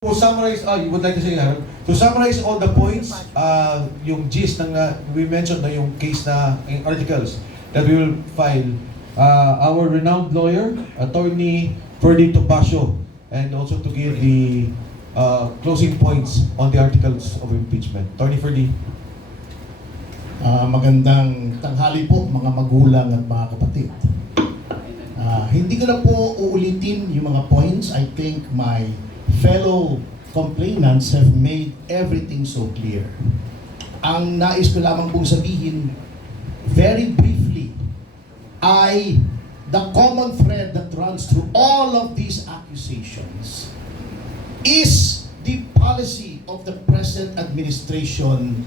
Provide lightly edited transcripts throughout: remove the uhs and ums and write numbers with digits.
To summarize, you would like to say, Harold? To summarize all the points, yung gist ng we mentioned na yung case na yung articles that we will file, our renowned lawyer, Attorney Ferdy Topacio, and also to give the closing points on the articles of impeachment. Attorney Ferdy. Magandang tanghali po mga magulang at mga kapatid. Hindi ko na po uulitin yung mga points. I think my fellow complainants have made everything so clear. Ang nais ko lamang pong sabihin, very briefly, the common thread that runs through all of these accusations is the policy of the present administration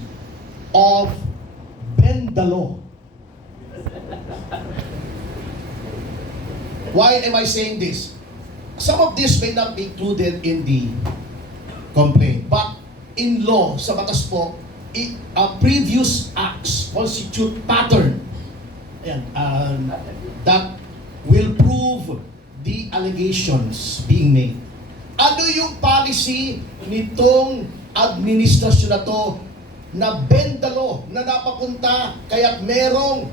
of bend the law. Why am I saying this? Some of this may not be included in the complaint, but in law, sa batas po, previous acts constitute pattern. Ayan, that will prove the allegations being made. Ano yung policy nitong administrasyon na to na bend the law, na napapunta kaya merong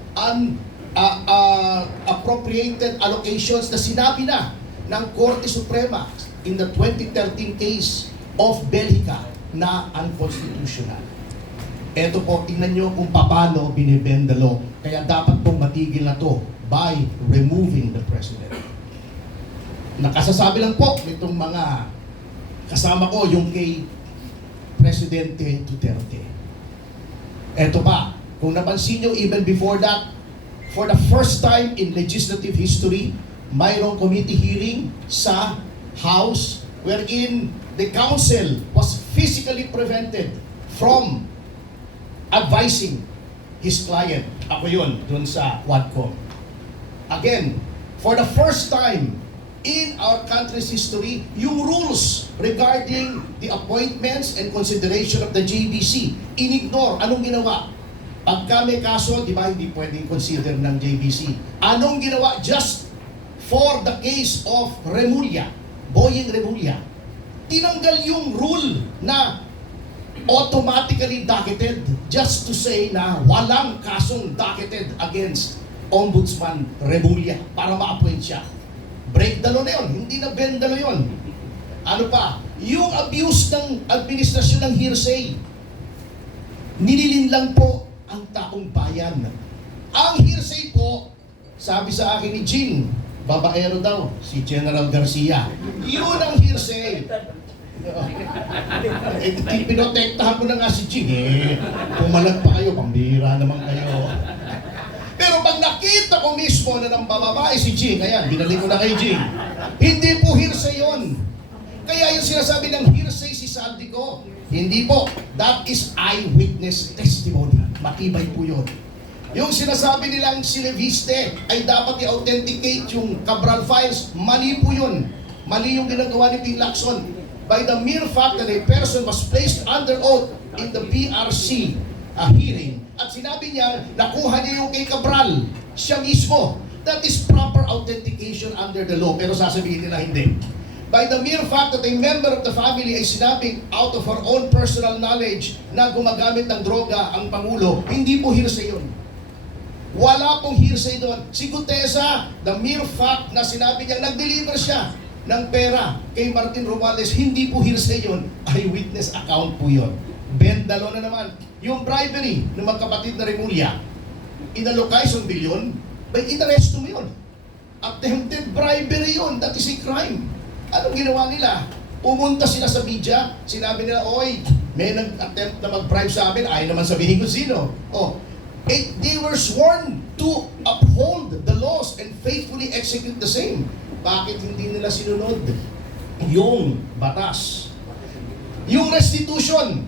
appropriated allocations na sinabi na ng Korte Suprema in the 2013 case of Belgica na unconstitutional. Ito po, tingnan nyo kung paano binibend the law. Kaya dapat pong matigil na to by removing the president. Nakasasabi lang po nitong mga kasama ko yung kay Presidente Duterte. Ito pa, kung napansin nyo even before that, for the first time in legislative history, mayroong committee hearing sa House wherein the counsel was physically prevented from advising his client. Ako yun, dun sa Quadcom. Again, for the first time in our country's history, yung rules regarding the appointments and consideration of the JBC, inignore. Anong ginawa? Pagka may kaso, di ba, hindi pwedeng consider ng JBC. Anong ginawa? Just for the case of Remulla, Boying Remulla, tinanggal yung rule na automatically docketed just to say na walang kasong docketed against Ombudsman Remulla para ma-appoint siya. Break the law na yun, hindi na bend the law yun. Ano pa? Yung abuse ng administrasyon ng hearsay, nililin lang po ang taong bayan. Ang hearsay po, sabi sa akin ni Jing, babaero daw, si General Garcia. Yun ang hearsay. Pinotektahan ko na nga si Jing. Pumalag pa kayo, pambira naman kayo. Pero pag nakita ko mismo na ng bababae si Jing, ayan, binalik ko na kay Jing. Hindi po hearsay yun. Kaya yung sinasabi ng hearsay si Saldico, hindi po. That is eyewitness testimony. Matibay po yun. Yung sinasabi nilang si Leviste ay dapat i-authenticate yung Cabral files, mali po yun. Mali yung ginagawa ni Ping Lacson. By the mere fact that a person was placed under oath in the PRC hearing, at sinabi niya, nakuha niya yung kay Cabral, siya mismo. That is proper authentication under the law. Pero sasabihin nila hindi. By the mere fact that a member of the family ay sinabing out of her own personal knowledge na gumagamit ng droga ang Pangulo, hindi po hearsay yun. Wala pong hearsay doon. Si Gutesa, the mere fact na sinabi niya, nag-deliver siya ng pera kay Martin Romualdez, hindi po hearsay yun. Eyewitness account po yun. Bend the law na naman. Yung bribery ng magkapatid na Remulla, inalokay sa bilyon, may interest mo yun. Attempted bribery yun. That is a crime. Anong ginawa nila? Pumunta sila sa media, sinabi nila, oy, may nag-attempt na mag-bribe sa amin, ayaw naman sabihin ko sino. They were sworn to uphold the laws and faithfully execute the same. Bakit hindi nila sinunod yung batas? Yung restitution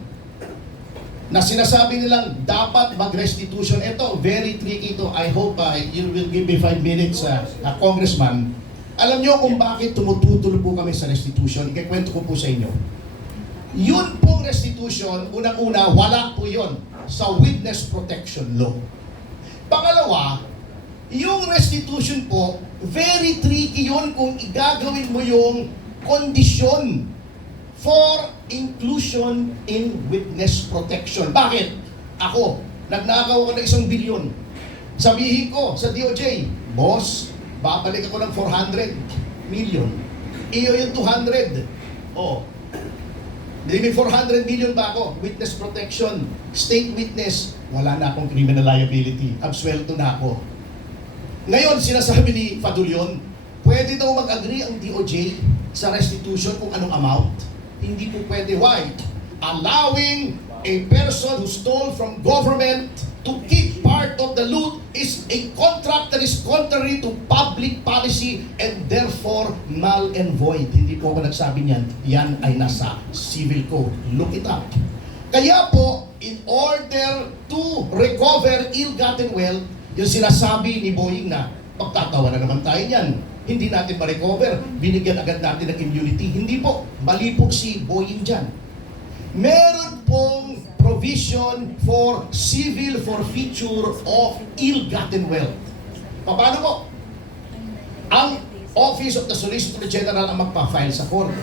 na sinasabi nilang dapat mag-restitution, ito, very tricky ito. I hope you will give me 5 minutes, Congressman. Alam nyo kung bakit tumututulo po kami sa restitution? Ikikwento ko po sa inyo. Yun pong restitution, unang-una, wala po yun sa witness protection law. Pangalawa, yung restitution po, very tricky yun kung igagawin mo yung kondisyon for inclusion in witness protection. Bakit? Ako, nagnakaw ako ng 1 bilyon. Sabihin ko sa DOJ, boss, babalik ako ng 400 million. Iyo yung 200. Oh. May 400 million ba ako? Witness protection, state witness, wala na akong criminal liability. Absuelto na ako. Ngayon, sinasabi ni Fadulyon, pwede daw mag-agree ang DOJ sa restitution kung anong amount. Hindi po pwede. Why? Allowing a person who stole from government to keep part of the loot is a contract that is contrary to public policy and therefore null and void. Hindi po ako nagsabi niyan. Yan ay nasa civil code. Look it up. Kaya po, in order to recover ill-gotten wealth, yung sinasabi ni Boying na, pagtatawa na naman tayo niyan. Hindi natin ma-recover. Binigyan agad natin ng immunity. Hindi po. Mali po si Boying dyan. Meron pong provision for civil forfeiture of ill-gotten wealth. Paano po? Ang Office of the Solicitor General ang magpa-file sa korte.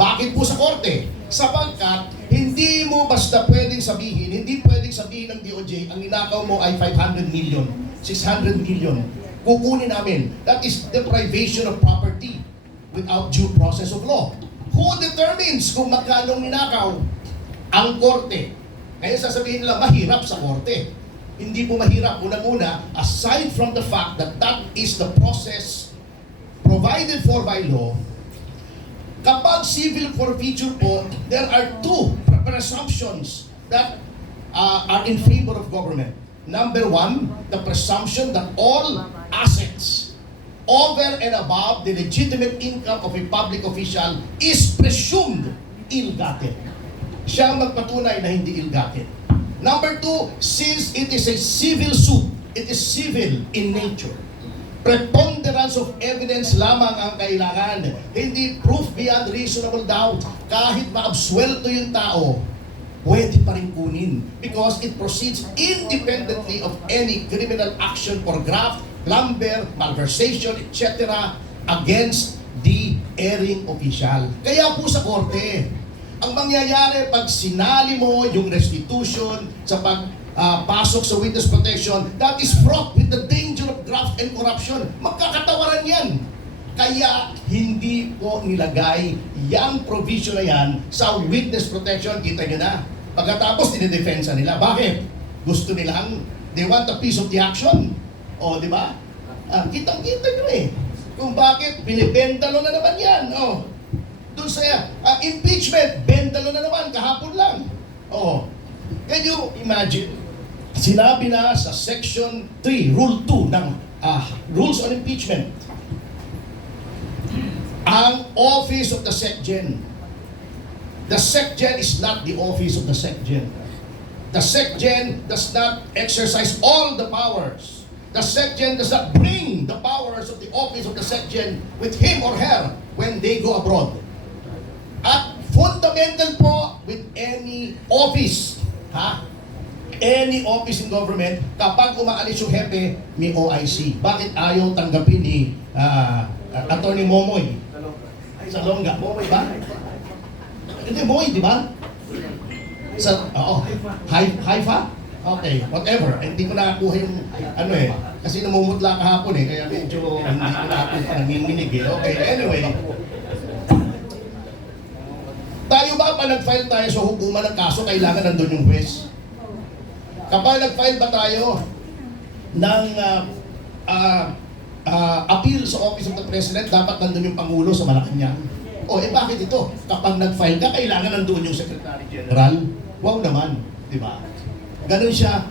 Bakit po sa korte? Sapagkat hindi mo basta pwedeng sabihin, hindi pwedeng sabihin ng DOJ, ang ninakaw mo ay 500 million, 600 million. Kukunin namin. That is deprivation of property without due process of law. Who determines kung magkano ninakaw? Ang korte. Ngayon sasabihin nila, mahirap sa korte. Hindi po mahirap. Unang-una, aside from the fact that that is the process provided for by law, kapag civil forfeiture po, there are two presumptions that are in favor of government. Number one, the presumption that all assets over and above the legitimate income of a public official is presumed ill-gotten. Siya ang magpatunay na hindi ill-gotten. Number two, since it is a civil suit, it is civil in nature. Preponderance of evidence lamang ang kailangan. Hindi proof beyond reasonable doubt. Kahit maabsuelto yung tao, pwede pa rin kunin. Because it proceeds independently of any criminal action or graft, plunder, malversation, etc. against the erring official. Kaya po sa korte, ang mangyayari pag sinali mo yung restitution sa pasok sa witness protection, that is fraught with the danger of graft and corruption. Magkakatawaran yan. Kaya hindi po nilagay yung provision na yan sa witness protection. Kita nyo na. Pagkatapos, dinidefensa nila. Bakit? Gusto nilang, they want a piece of the action. O, di ba? Kitang-kita nyo eh. Kung bakit, binibentalo na naman yan. O, doon sa impeachment, bentalo na naman, kahapon lang. O, can you imagine? Sinabi na sa Section 3, Rule 2 ng Rules on Impeachment, ang Office of the SecGen. The SecGen is not the Office of the SecGen. The SecGen does not exercise all the powers. The SecGen does not bring the powers of the Office of the SecGen with him or her when they go abroad. At fundamental po with any office, any office in government, kapag umaalis yung hepe, may OIC. Bakit ayaw tanggapin ni Attorney Momoy? Salonga. Momoy ba? Hindi, Moy, di ba? Haifa? Okay, whatever. Hindi ko nakakuha yung kasi namumutla kahapon kaya medyo hindi ko nakakuha nanginginig Okay, anyway. Tayo ba nag-file tayo sa hukuman ng kaso, kailangan nandun yung juez? Kapag nag-file ba tayo ng appeal sa Office of the President, dapat nandun yung Pangulo sa Malacanang. Bakit ito? Kapag nag-file ka, kailangan nandun yung Secretary General. Wow naman, di ba? Ganun siya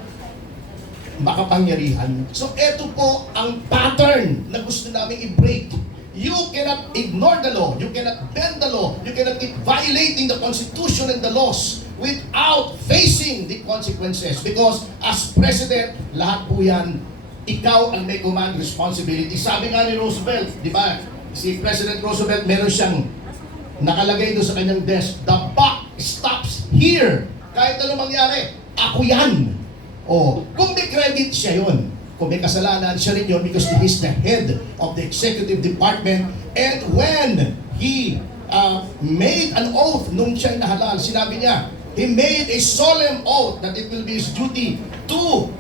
makapangyarihan. So, eto po ang pattern na gusto namin i-break. You cannot ignore the law. You cannot bend the law. You cannot keep violating the Constitution and the laws without facing the consequences. Because as President, lahat po yan, ikaw ang may command responsibility. Sabi nga ni Roosevelt, di ba? Si President Roosevelt, meron siyang nakalagay doon sa kanyang desk, the buck stops here. Kahit ano mangyari, ako yan. Kung may credit, siya yun. Kung may kasalanan, siya rin yun because he is the head of the executive department. And when he made an oath nung siya'y nahalal. Sinabi niya, he made a solemn oath that it will be his duty to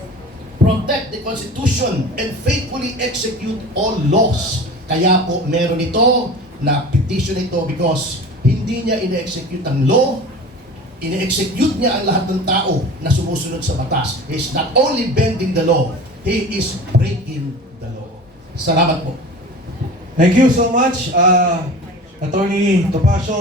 protect the Constitution and faithfully execute all laws. Kaya po meron ito na petition ito because hindi niya ine-execute ang law, ine-execute niya ang lahat ng tao na sumusunod sa batas. He is not only bending the law, he is breaking the law. Salamat po. Thank you so much, Attorney Topacio.